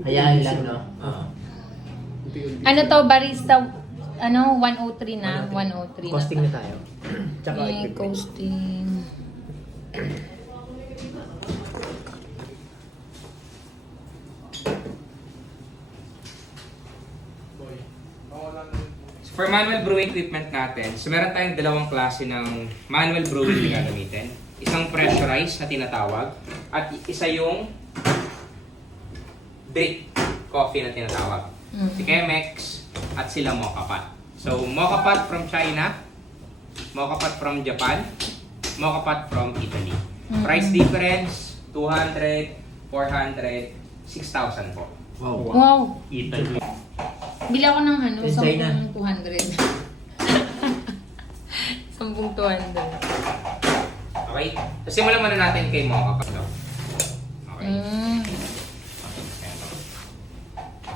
Hayaan lang, no? Ano to, barista, 103 na? 103 na. Costing na tayo. Tsaka equipment. Costing. For manual brewing equipment natin, so meron tayong dalawang klase ng manual brewing na gagamitin. Isang pressurized na tinatawag at isa yung drip coffee na tinatawag. Si Chemex at sila Moka Pot. So Moka Pot from China, Moka Pot from Japan, Moka Pot from Italy. Price difference, 200, 400, 6,000 po. Wow. Italy. Bili ako ng In China. 10,200. 10,200. Okay? So simulan muna natin kay Moka Pot. No? Okay.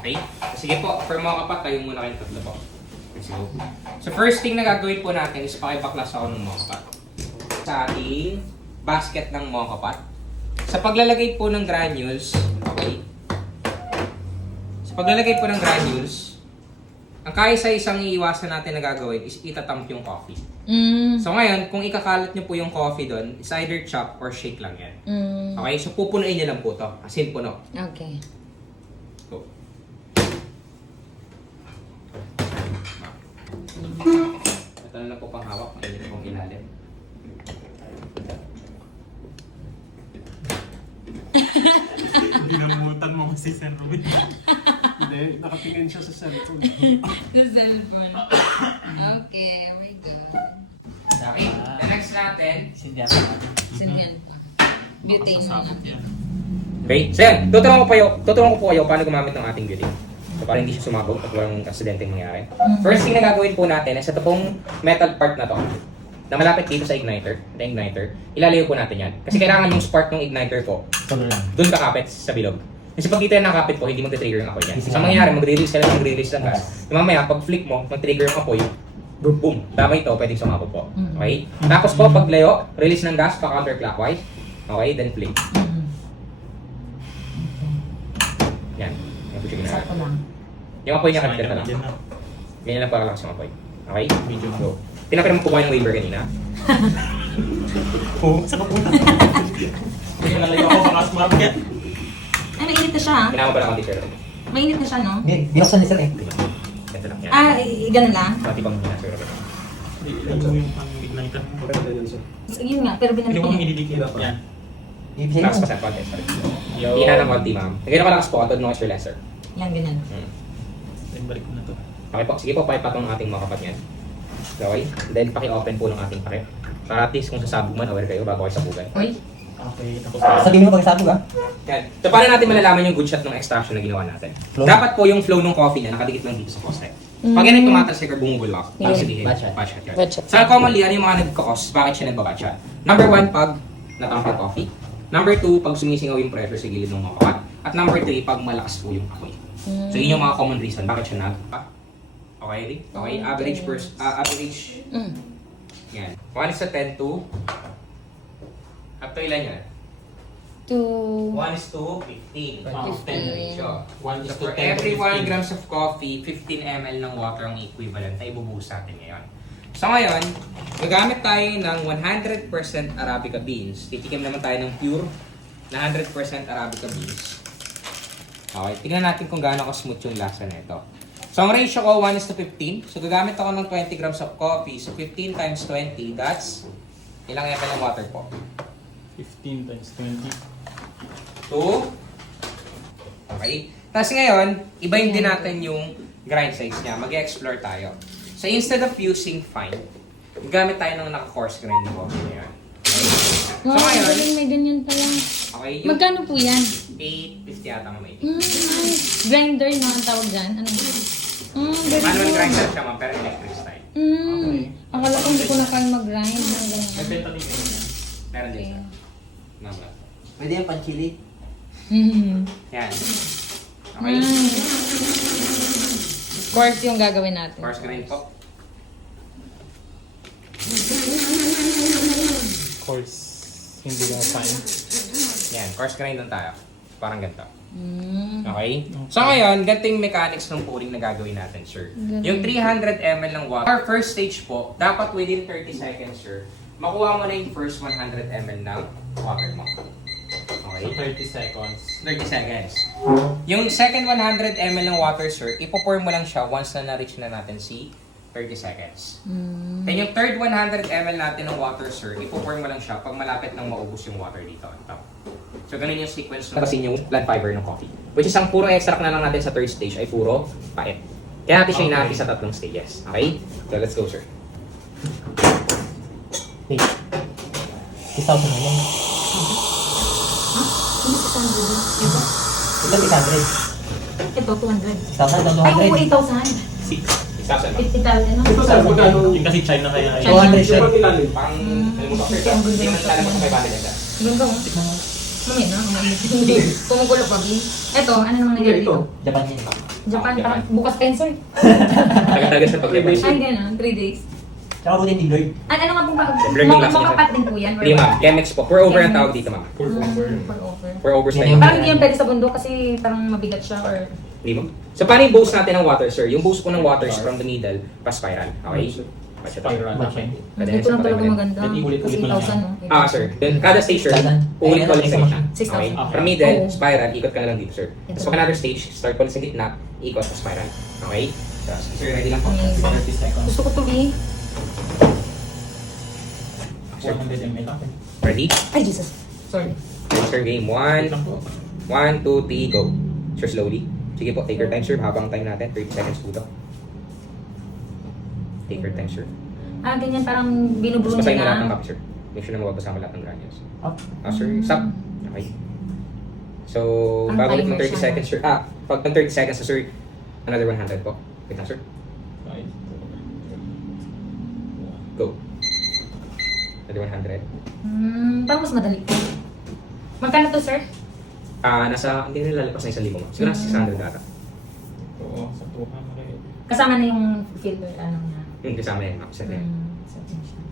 Okay? Sige po, for Moka Pot, tayo muna kayong tatlo po. Let's go. So first thing na gagawin po natin is pakibaklas ako ng Moka Pot sa ating basket ng Moka Pot. Sa paglalagay po ng granules, okay? Sa paglalagay po ng granules, ang kaisa-isang iiwasan natin na gagawin is itatamp yung coffee. So ngayon, kung ikakalat nyo po yung coffee doon, is either chop or shake lang yan. Okay? So pupunuin nyo lang po to. As in puno. Okay. Go. Ito na lang po pang hawak. Mainit pong ilalim. Dinamutan mo kasi Sir Ruben. Hindi, nakatingin siya sa cellphone. The cellphone. Okay, oh my God. Okay. The next natin. Sindihan pa natin. Sindihan pa. Butane mo na. Okay. So yan. Tuturuan ko po kayo paano gumamit ng ating butane. So para hindi siya sumabog at walang aksidenteng mangyari. First thing na gagawin po natin is ito pong metal part na to na malapit dito sa igniter, ilalayo po natin yan. Kasi kailangan yung spark ng igniter po, doon kakapit sa bilog. Kasi pag dito yan nakapit po, hindi mag-trigger yung apoy yan. So mangyayari, mag-release sila ng gas. Yung mamaya, pag flick mo, mag-trigger yung apoy, boom, damay ito, pwedeng sumabog po. Okay? Tapos po, pag layo, release ng gas pa counterclockwise. Okay, then flick. Yan. Yan po siya ginagawa. Sakto lang. Yung apoy niya kanina lang. Ganyan lang para lakas yung apoy. Okay? Medium go. Tinapin mo po ba yung waiver kanina? Oo, saan ka punta? Kaya nalayo ako sa last market. Ay, mainit na siya ha? Kailangan pa lang ang t-shirt. Mainit na siya, no? Binuksan ni Sir eh. Ganito lang yan. Ganun lang? Pati bang hinasir. Hindi mo yung pang-igniter mo. Maganda yan siya. Yun nga, pero Hindi mo binalik kang niya. ididikit. Yan. Ibig Lakas pa sabihin sa konti, sorry. Hina ng konti, ma'am. Ganyan ka lakas po, atod noise or lesser. Yan, ganun. Then balik ko na to. Okay po, sige po, pakipatong ating mga kapat yan. Okay? Then paki-open po ng ating pakip. Para at least kung sasabog man, aware kayo bago kayo sabugan. Uy. Okay, tapos Sabihin mo pagsabog ah. Yan. So paano natin malalaman yung good shot ng extraction na ginawa natin? Flow. Dapat po yung flow ng coffee niya nakadikit lang dito sa poste. Pag yan ay tumatalsik or bumubulok, Yeah. sabihin, Bad shot. bad shot yan. Bad shot. So commonly, ano yung mga nagkakos? Bakit siya nagbabad shot? Number 1, pag natamp yung coffee. Number 2, pag sumisingaw yung pressure sa gilid ng mga kapat. At number 3, pag malakas po yung apoy. So yun yung mga common reason bakit siya Okay, okay. Average. Yan. 1 is to 10 to. Up to ilan yan? 2. 1 is to 15. 10 ratio. 1 is So to for 10 every to 1 15. grams of coffee, 15 ml ng water ang equivalent na ibubuhos natin ngayon. So ngayon, gagamit tayo ng 100% Arabica beans. Titikim naman tayo ng pure na 100% Arabica beans. Okay, tingnan natin kung gaano ka-smooth yung lasa nito. So ang ratio ko 1 is to 15. So gagamit ako ng 20 grams of coffee. So 15 times 20, that's ilang ml ng water po? 15 times 20. 2. Okay. Tapos ngayon, ibayin din natin yung grind size niya. Mag-explore tayo. So instead of using fine, gamit tayo ng naka-coarse grind na coffee na yan. Okay. Wow, So ngayon, galing, may ganyan pala. okay, yung Magkano po yan? 850 yata ang may. Grinder na ang tawag dyan. Ano? Very Manual good. grinder siya ma'am, pero electric style. Akala ko hindi ko na kaya mag-grind. Ng ganun. May benta din kayo. Meron din siya. Mama. Pwede yung pan-chili. Yan. Okay. Course yung gagawin natin. Coarse grind po. Course, hindi na fine. Yan, coarse grind lang tayo. Parang ganito. Mm. Okay? So ngayon, ganito yung mechanics ng pouring na gagawin natin, sir. Yung 300 ml ng water, our first stage po, dapat within 30 seconds, sir, makuha mo na yung first 100 ml ng water mo. Okay? 30 seconds. 30 seconds. Yung second 100 ml ng water, sir, ipo-pour mo lang siya once na na-reach na natin si 30 seconds. Mm. And yung third 100 ml natin ng water, sir, ipo-pour mo lang siya pag malapit nang maubos yung water dito on top. So, ganun yung sequence ng tapasin yung plant fiber ng coffee. Which is, ang puro extract na lang natin sa third stage ay puro pait. Kaya natin siya inaati sa tatlong stages. Okay? So, let's go, sir. Wait. 6,000 na yan. Hindi sa Ito? Ito 600. Ito, 200. 6,000 ito Ay, oo, 200. 8,000. 6. Isasan ba? 50,000, ano? Ito sir, magkano? Yung kasi China kaya. 200 siya. Yung ilalim. Parang, Mm. alam mo ba, sir? Hindi mo alam mo sa 500 na. Ganda mo. Mamaya na, mamaya. Kumukulo pa, Bin. Ito, ano naman nangyari Ito. dito? Japan yan. Japan, parang bukas pencil. Tagal-tagal sa pag-reverse. Ay, gano'n, 3 days. Tsaka buti hindi blurred. Ano nga po ba? Learning lang Makapat din po yan. Hindi, ma'am. Chemex po. Pour over ang tawag dito, ma'am. Full over. For over. Pour over Yeah, style. Parang hindi yan pwede sa bundok kasi parang mabigat siya or... Hindi mo. So, paano yung boost natin ng water, sir? Yung boost po ng water is from the middle, pa-spiral. Okay? Spiral. Okay. Dito lang talaga maganda. Pwede Kasi ulit-ulit mo lang 8,000, no? Ah, sir. Then, kada stage, sir, 6,000. ulit ko lang sa gitna. 6,000. Okay? Okay. From middle, Oo. spiral, ikot ka na lang dito, sir. Ito. So, another stage, start ko lang sa gitna, ikot sa spiral. Okay? So, sir, ready lang po. Amazing. 30 seconds. Gusto ko tuloy. 100 ml. Ready? Ay, Jesus. Sorry. Sir, game. 1, 2, 3, go. Sir, slowly. Sige po, take your time, sir. Habang time natin, 30 seconds po to. Take your time, sir. Ah, ganyan parang Tapos binubulong basahin mo lahat ng nila. copy, sir. Make sure na mababasa mo lahat ng granules. Oh. Sir, stop. Okay. So, Ang bago ulit timer ng 30 siya. seconds, sir. Pag ng 30 seconds, sir, another 100 po. Wait lang, sir. Go. Another 100. Parang mas madali po. Magkano to, sir? Nasa, hindi nila lalabas na 1,000 mo. Siguro nasa 600 ata. Oo, sa 200. Kasama na yung filter, ano niya. Yung kasama na yun, ma'am. Set na yun. Sa tension.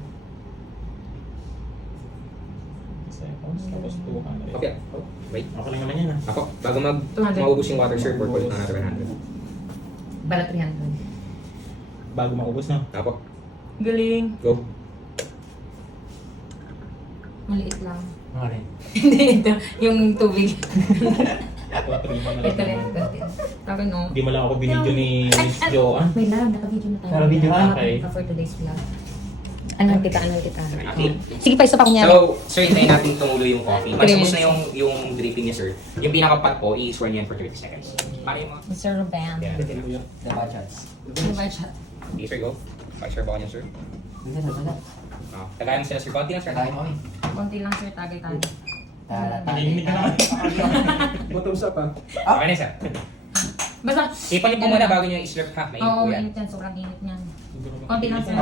Seconds, tapos 200. Okay. Oh, wait. Okay lang naman yan ah. Ako, bago 200. maubos yung water, sir, pour ko ulit ng another 100. Bala 300. Bago maubos na. Ako, Galing. go. Maliit lang. Mga rin. Hindi, ito. Yung tubig. Ito, 3 mo na Ito lang. lang. Sabi no. Hindi mo lang ako binidyo ni Miss Joanne. May love, naka-video na tayo. Naka-video na? Okay. For today's vlog. Ano kita? Okay. Sige pa, isa pa kunyari. So, sir, hintayin natin tumulo yung coffee. Once 3 ubos na minutes. yung dripping niya, sir, yung pinaka-pot po, i-swirl niyan for 30 seconds. Paano yung mga? Sir Bam. Yeah, natin lang. The bad shots. Ano ba siya? Okay, sir, go. Pa-share ba niya, sir? Dito sa sagat. Tagayan mo sila, sir. Konti lang, sir. Tagay mo kami. Konti lang sir, tagay tayo. Nanginginig ka naman. Bottoms up ah. Okay na, sir. Basta, Sipan niyo po muna bago niyo i-slurp, ha? Mainit oo, po yan. mainit yan. Sobrang init niyan. Konti lang sir.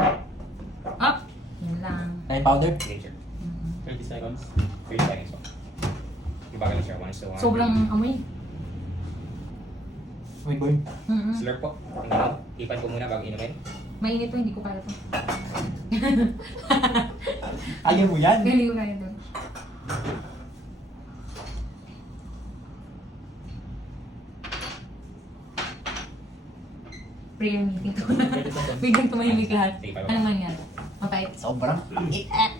Up. Yan lang. Ay, powder. Okay, sir. 30 seconds. 30 seconds po. Ibagal lang, sir. 1:1. Sobrang amoy. May burn. Slurp po. Ipan po muna bago inumin. Mainit to, hindi ko kaya to. Ayaw mo yan. Hindi ko kaya to. Prayer meeting to. Biglang tumahimik lahat. Sige, bye-bye. Ano man yan? Mapait. Sobrang.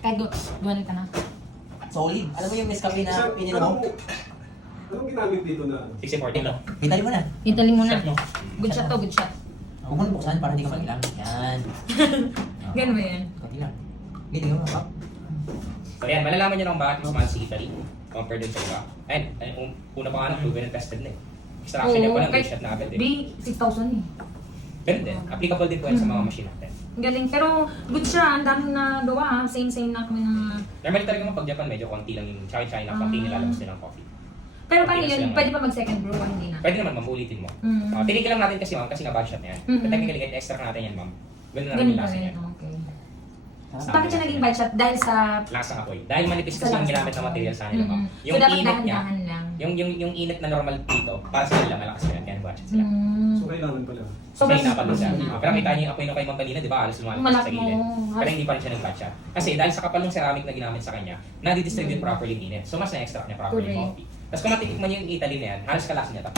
Kahit duwanan ka na. Solid. Alam mo yung Nescafe na pinila mo? Anong ginamit dito na? 60-40 na. Pitali mo na. Italing mo na. Shot mo. Good shot to, good shot. Huwag mo na buksan para hindi ka maglang. Yan. Ganun ba yan? Kunti lang. Hindi mo na. So yan, malalaman nyo na kung bakit mas mahal si Italy compared dun sa iba. And, una pa nga na, proven and tested na eh. Extraction niya pa lang, good shot na agad eh. B, 6,000 eh. Ganun din. Applicable din po yan sa mga machine natin. Galing. Pero good siya. Ang daming nagawa ha. Same na kami na... Normally talaga mga pag Japan, medyo konti lang yung China, konti nilalabas din ang coffee. Pero paano Yes, yun? lang. Pwede pa mag-second brew o hindi na? Pwede naman, ma'am, ulitin mo. Tinigil lang natin kasi ma'am, kasi nga bad shot na yan. Mhm. But technically, kahit extract natin yan, ma'am. Ganun na rin Ganun yung pa lasa rin. niya. Okay. Bakit siya naging bad shot? Dahil sa... Lasang apoy. Dahil manipis kasi Sa yung lasa. ginamit na material sa kanila, ma'am. Mhm. Yung So, dapat init niya, dahan-dahan lang. yung init na normal dito, para sa kanila, malakas na yan, kaya bad shot sila. So kailangan pala. So, Sobrang- may napalo siya. Mhm. Pero kita niyo yung apoy na kay Ma'am kanina, di ba? Alas lumalabas Malak sa gilid. mo. Pero hindi pa rin siya nag-bad shot. Kasi dahil sa kapal ng ceramic na ginamit sa kanya, nadidistribute properly yung init. So, mas na-extract niya properly yung Correct. coffee. Tapos kung matikman niyo yung Italy na yan, halos kalasin niya to.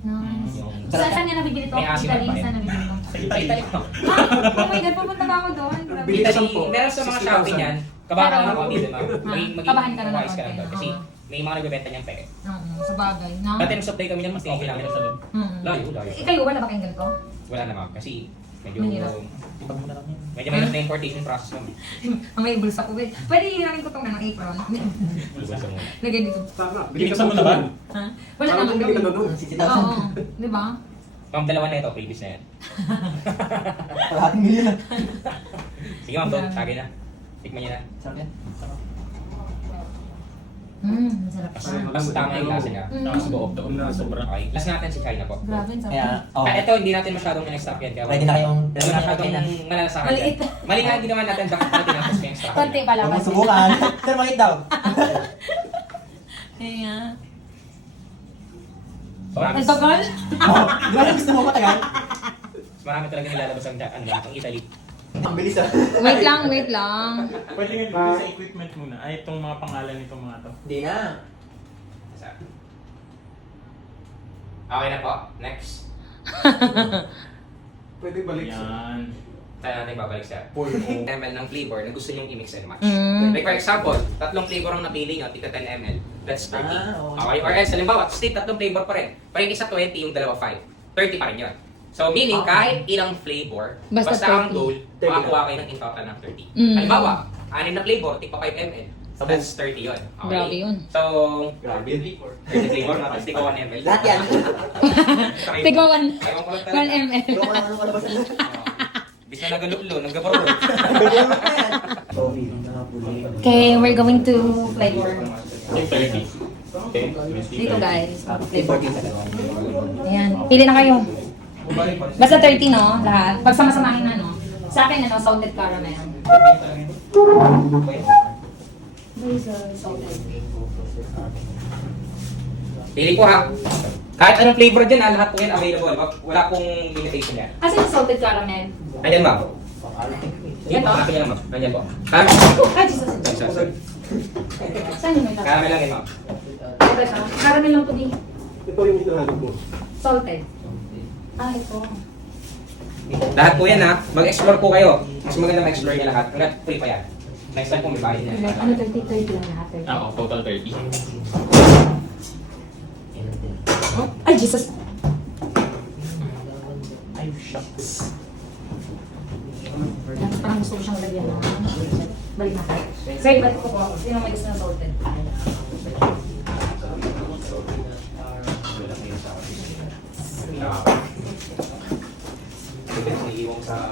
Nice. Yung Saan niya nabibili to? May asim Italy, pa rin. saan nabibili to? sa Italy to. Ha? Oh my God, pupunta ba ako doon? Grabe. Bili ka sampo. Meron sa mga 60,000. Shopee niyan, kabahan Pero- ka ng konti, di ba? Kabahan ka na ng wise ka lang konti, doon. Kasi oo. may mga nagbebenta niyang peke. Oo, sa bagay. No? Dati nag-supply kami niyan, mas tingin namin sa loob. Layo. Eh, kayo, wala ba kayong ganito? Wala naman. Kasi medyo Mahirap. Ipag muna lang yan. medyo mahirap na importation process kami. Ang may bulsa ko. Pwede hiramin ko itong apron. Bulsa muna. Lagay dito. Tama. Binuksan mo na ba? Ha? Wala Parang naman bumili ka na gawin. doon. 60,000. Oo, di ba? Ma'am, dalawa na ito, previous na yan. Kalahating milyon na. Sige ma'am, doon, sagay na. Tikman niya na. Sarap yan. Masarap Mas, pa. mas tama yung lasa niya. Tapos go off the sobra. Okay, last natin si China po. Grabe, ang sarap. Kaya, oh. Ito, hindi natin masyadong in-extract yan. Kaya Ready na kayong... Wala Ready na masyadong kayo na. malalasahan Maliit. yan. Mali nga ginawa natin, dapat natin natin yung extract. Konti pala. Huwag mong subukan. Sir, maliit daw. Kaya. Marami, Ang tagal. Oh, di ba gusto mo matagal? marami talaga nilalabas ang, ang Italy. Ang bilis ah. Wait lang, wait lang. Pwede nga dito sa equipment muna. Ay, itong mga pangalan nitong mga to. Hindi na. Okay na po. Next. Pwede balik sa... Yan. Tayo natin babalik sa Pour mo. ml ng flavor na gusto niyong i-mix and match. Mm. Like for example, tatlong flavor ang napili niyo, tika 10 ml. That's 30. Ah, okay. Okay, or else, halimbawa, state tatlong flavor pa rin. Pero yung isa 20, yung dalawa 5. 30 pa rin yun. So, meaning, kahit ilang flavor, Basta basta ang 30. goal, 30 makakuha kayo ng in total ng 30. Mm. Halimbawa, 6 na flavor, tika 5 ml. So, Sabog. that's 30 yun. Okay? Grabe yun. So, Grabe. 30 flavor, tapos tika 1 ml. Lahat yan. Tigwa 1 Ewan ko lang talaga. ml. Hindi ko alam anong kalabasan na. Bis na nagalulo, naggabaruro. Okay, we're going to flavor. 30. Okay. Dito guys. Flavor king talaga. Ayan. Pili na kayo. Basta 30 no? Lahat. Pagsama-samahin na no? Sa akin ano, salted caramel. Salted. Pili po ha. Kahit anong flavor dyan ha, lahat po yan available. Wala pong limitation yan. Asan yung salted caramel? Ayan ma'am. Yan po, akin yan ma'am. Ayan po. Caramel. Ay, Jesus. Saan yung may caramel? Caramel lang yan ma'am. Ito siya. Caramel lang to di. Ito yung hinahanap mo. Salted. Ah, ito. Lahat po yan ha. Mag-explore po kayo. Mas maganda ma-explore niya lahat. Hanggat free pa yan. Next time po may bayad niya. Ano, 30 lang lahat. 30. Oo, total 30. Ay, Jesus. Ay, shucks. Parang gusto ko siyang lagyan ng balik na tayo. Sir, ba't ko po? Sino may gusto ng salted?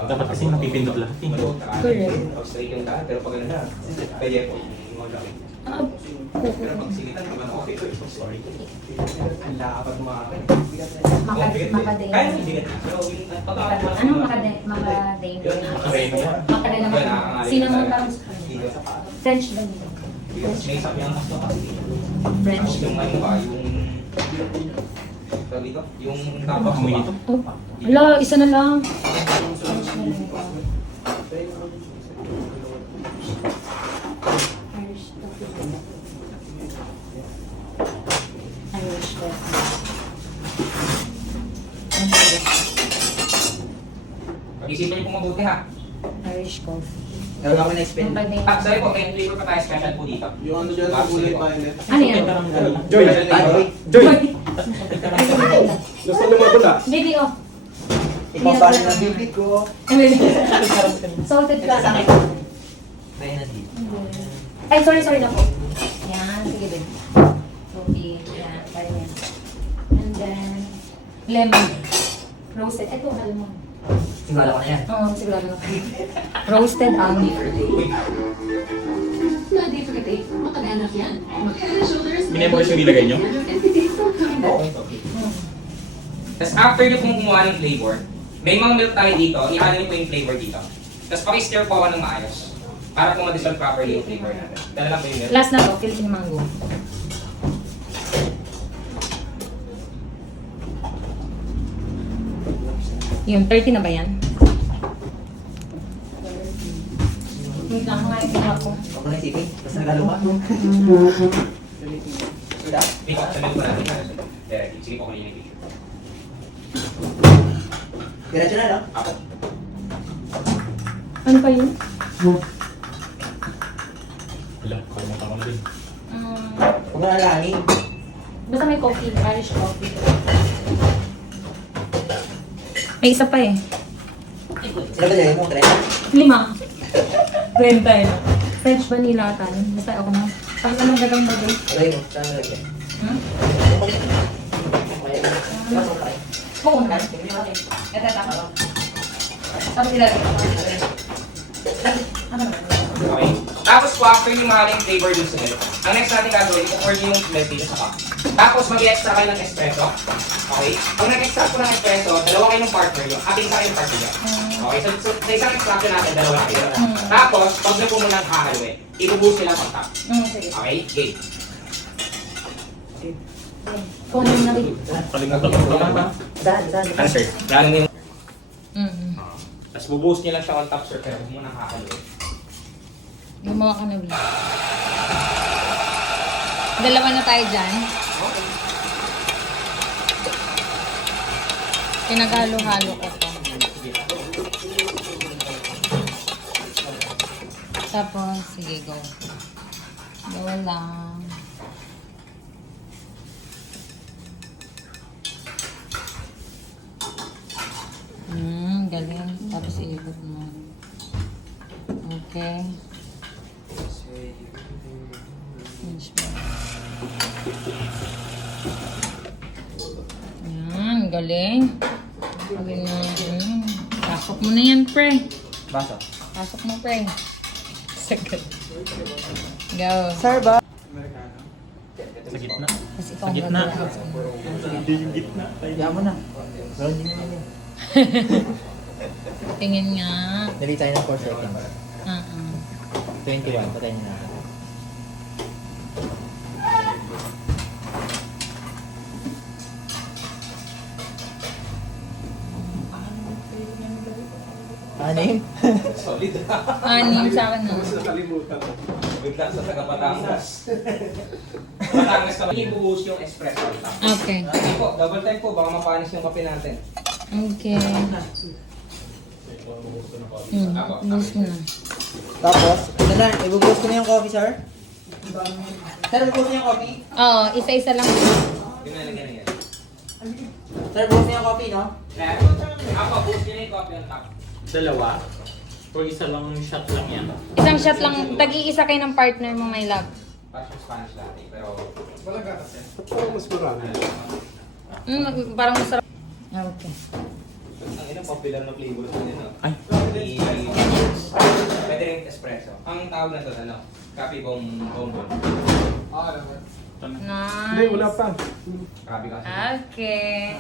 Dapat kasi napipindot lahat eh. Correct. Straight yung lahat. Pero pag ano na, pwede po. Ah, Pero pag silitan, di ba na okay? Sorry. Ang lakapag umakakit. Makadeng. Kaya hindi ka. Pero pag Anong makadeng? Makadeng. Makadeng naman. Cinnamon parang French ba nito? may sabi ang mas kasi. French. Yung ano ba, tawag dito? Yung tapos Amoy nito. Oh, ala, isa na lang. Irish coffee. Pag-isipan niyo po mabuti ha. Irish coffee. Meron ako na-spend. Makadeng. Sorry po, may flavor pa tayo special po dito. Yung ano dyan sa gulay violet. Ano yan? Joy! Joy! Gusto lumabula. Baby, oh. Ipapalo ng bibig ko. Salted caramel. Kaya na dito. Ay, sorry na po. Yan, sige din. Coffee, yan, kaya yan. And then, lemon. Roasted. Ito, lemon. Tingala ko na yan. Oo, sigurado na. Roasted almond. Minembers yung nilagay nyo? Tapos after nyo pong kumuha ng flavor, may mga milk tayo dito, ihalo nyo po yung flavor dito. Tapos pakistir po ako ng maayos. Para po ma-dissolve properly yung flavor natin. Dala lang po yung milk. Last na to, Philippine mango. Yung 30 na ba yan? Wait lang, kumain ko ako. Ako na isipin. Basta nagaluma. Dito, sabihin ko natin. Directly. Sige po, kunin yung picture. Diretso na, no? Ako. Ano pa yun? Alam, kalimutan ko na din. Huwag mo nalangin. Basta may coffee, Irish coffee. May isa pa eh. Sino ba dyan mo? 5. 30? Renta eh. French vanilla ata. Basta ako mo. Tapos anong gagang bagay? Aray mo. Saan mo lagyan? Hmm? Oo na. Ito, tama. Tapos ilalagay ko. Ano ba? Okay. Tapos po, after yung mahaling flavor dun sa milk, ang next natin gagawin, i-pour nyo yung milk dito sa cup. Tapos mag-extra kayo ng espresso. Okay? Pag nag-extract po ng espresso, dalawa kayo ng partner nyo. Ating isa kayong partner nyo. Okay? So sa isang extraction natin, dalawa kayo. Tapos, pag nyo po munang hahaluin, ibubuhos nyo lang ang top. Sige. Okay? Game. Kung ano yung narinig. Kalimutan ko na. Saan? Answer. Lalo nyo. Mm-hmm. Tapos bubuhos nyo lang siya on top, sir. Pero huwag munang hahaluin. Gumawa ka na, Wee. Dalawa na tayo dyan. Pinaghalo-halo ko to. Tapos, sige, go. Go lang. Galing. Tapos, iikot mo. Okay. Finish mo. Yan, galing. Galing na. Pasok mo na yan, pre. Baso. Pasok mo, pre. Second. Go. Sir ba? Sa gitna. Tapos ikaw Sa ang gitna. gagawin. Hindi yung gitna. Kaya mo na. Meron din naman yun. Tingin nga. Dali tayo ng 4 seconds. 21. Patayin na. Anim? Solid. Anim sa akin na. Nakalimutan ko. Bigla sa taga-Batangas. Batangas naman. Ibubuhos yung espresso on top. Okay. Sige po, double time po. Baka mapanis yung kape natin. Okay. Boost mo na. Tapos, ito na. Ibubuhos ko na yung coffee, sir. Sir, ibubuhos niyo yung coffee? Oo, isa-isa lang. Ginalagyan na yan. Sir, ibubuhos niyo yung coffee, no? Ako, buhos nyo na yung coffee on top. Dalawa? O isa lang shot lang yan? Isang shot lang. Tag-iisa kayo ng partner mo, my love. Parang Spanish latte, pero... Parang mas marami. Parang masarap. Okay. Ang ilang popular na flavor sa nila. Ay. Pwede rin espresso. Ang tawag na ito, ano? Coffee bonbon. Hindi, wala Nice. pa. Coffee kasi. Okay.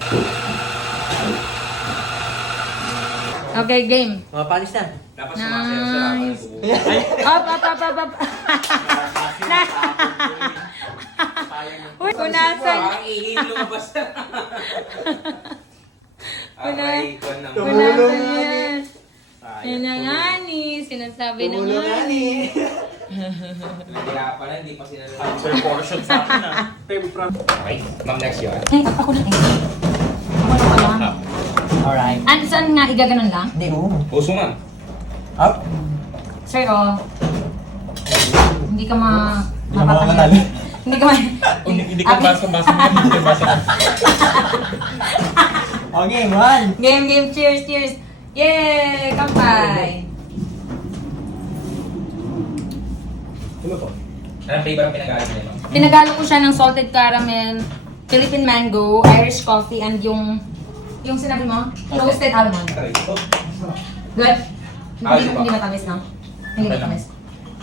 Okay, game. Mapanis na. Dapat sumasayaw sila habang Nice. nagbubuhos. Up. Uy, punasan. Ang ihing lumabas na. Okay, ikaw naman. Punasan yan. Sayang. Yan na nga ni. Sinasabi na Tumulong nga nga ni. Hindi pa na, hindi pa sinalo. Under portion sa akin ah. Tempra. Okay, ma'am, next yun. Ay, ako na eh. Ako na pala. Alright. Saan nga igaganon lang? Hindi, oo. Puso nga. Up. Sir, oh. Hindi ka Hindi ka makakanali. Hindi ka ma... Hindi ka basa-basa mo. Hindi ka basa. Okay, one. Game. Cheers. Yay! Kampay! Ano to? Anong flavor ang pinagalit nila? Pinagalo ko siya ng salted caramel, Philippine mango, Irish coffee, and yung sinabi mo? Roasted almond. Good? Hindi matamis, no? Hindi matamis.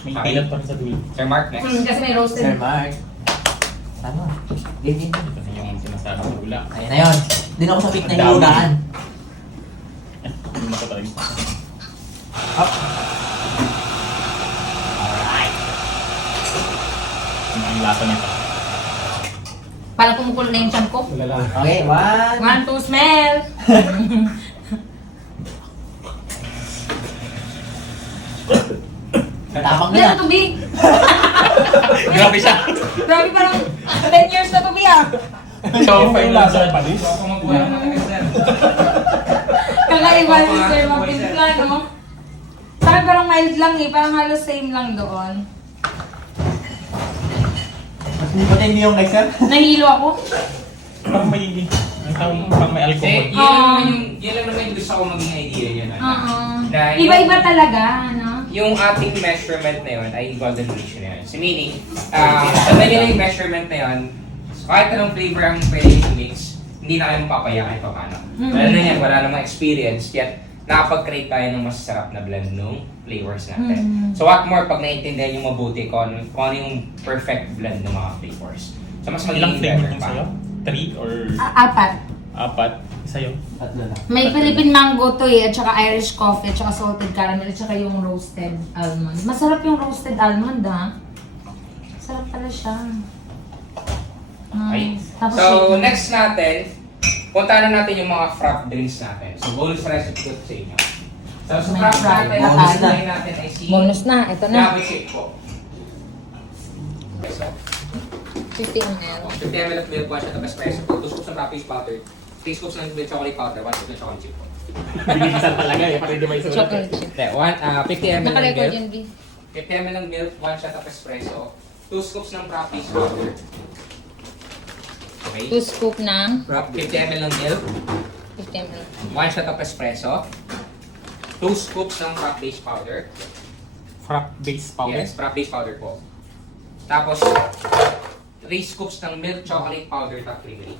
May pilat pa rin sa dulo. Sir Mark, next. Kasi may roasted. Sir Mark. Tama. Game. Kasi yung sinasabi ng ula. Ayun na yun. Din ako sa pick na hilugaan. Hindi makatalag. Up. Ano ang lasa nito? Parang kumukulo na yung tiyan ko. Wala lang. Okay, one. 1, 2, smell! Tapang na Diyan yan. na tubig! Grabe siya. Grabe, parang 10 years na to, Bia. So, final Lasa judge. panis. Ako magbuhay ng matagal, sir. Kakaiba ni Oo, Sir mga Mapinpla, no? Sa akin parang mild lang eh, parang halos same lang doon. Mas hindi yung kay sir? Nahilo ako. Parang may, parang may alcohol. Yan lang naman yung gusto ko maging idea niya na. Oo. Na Iba-iba talaga, no? Yung ating measurement na yun ay golden ratio na yun. So meaning, sa nila yung measurement na yun, kahit anong flavor ang pwede i-mix, hindi na kayo mapapaya kahit pa paano. Lalo na yan, wala namang experience, yet nakapag-create tayo ng masasarap na blend ng flavors natin. So what more pag naiintindihan yung mabuti kung ano yung perfect blend ng mga flavors. So mas Ilang magiging flavor better yung pa. sa'yo? 3 or 4. 4? Sa'yo? Tatlo lang. May Philippine mango to eh, at saka Irish coffee, at saka salted caramel, at saka yung roasted almond. Masarap yung roasted almond, ha? Sarap pala siya. Okay. Tapos So yun. next natin, punta na natin yung mga frap drinks natin. So bonus recipe ko sa inyo. So sa May frap frap natin, na ang tayo. design natin ay si Bonus na, ito na. Gabi shake po. So, 50 ml. 50 ml of milk, 1 shot of espresso po, 2 scoops ng frappage powder, 3 scoops ng milk chocolate powder, 1 scoop ng chocolate chip po. Bilisan talaga eh. Pati di ba isulat Chocolate chip. Hindi, 50 ml ng Naka-record milk, yun, B. 50 ml ng milk, 1 shot of espresso, 2 scoops ng frappage powder. Okay? 2 scoop ng 50 ml ng milk, 50 ml. 1 shot of espresso, 2 scoops ng frap base powder. Frap base powder? Yes, frap base powder po. Tapos, 3 scoops ng milk chocolate powder top creamery.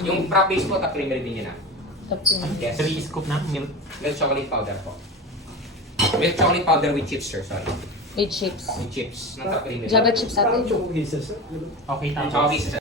Yung frap base po, top creamery din yun ah. Tapos Yes. 3 scoop na milk. Milk chocolate powder po. Milk chocolate powder with chips, sir. Sorry. with chips. With chips ng top creamery. Java chips Parang natin. choco kisses. Okay, tama. Chocolate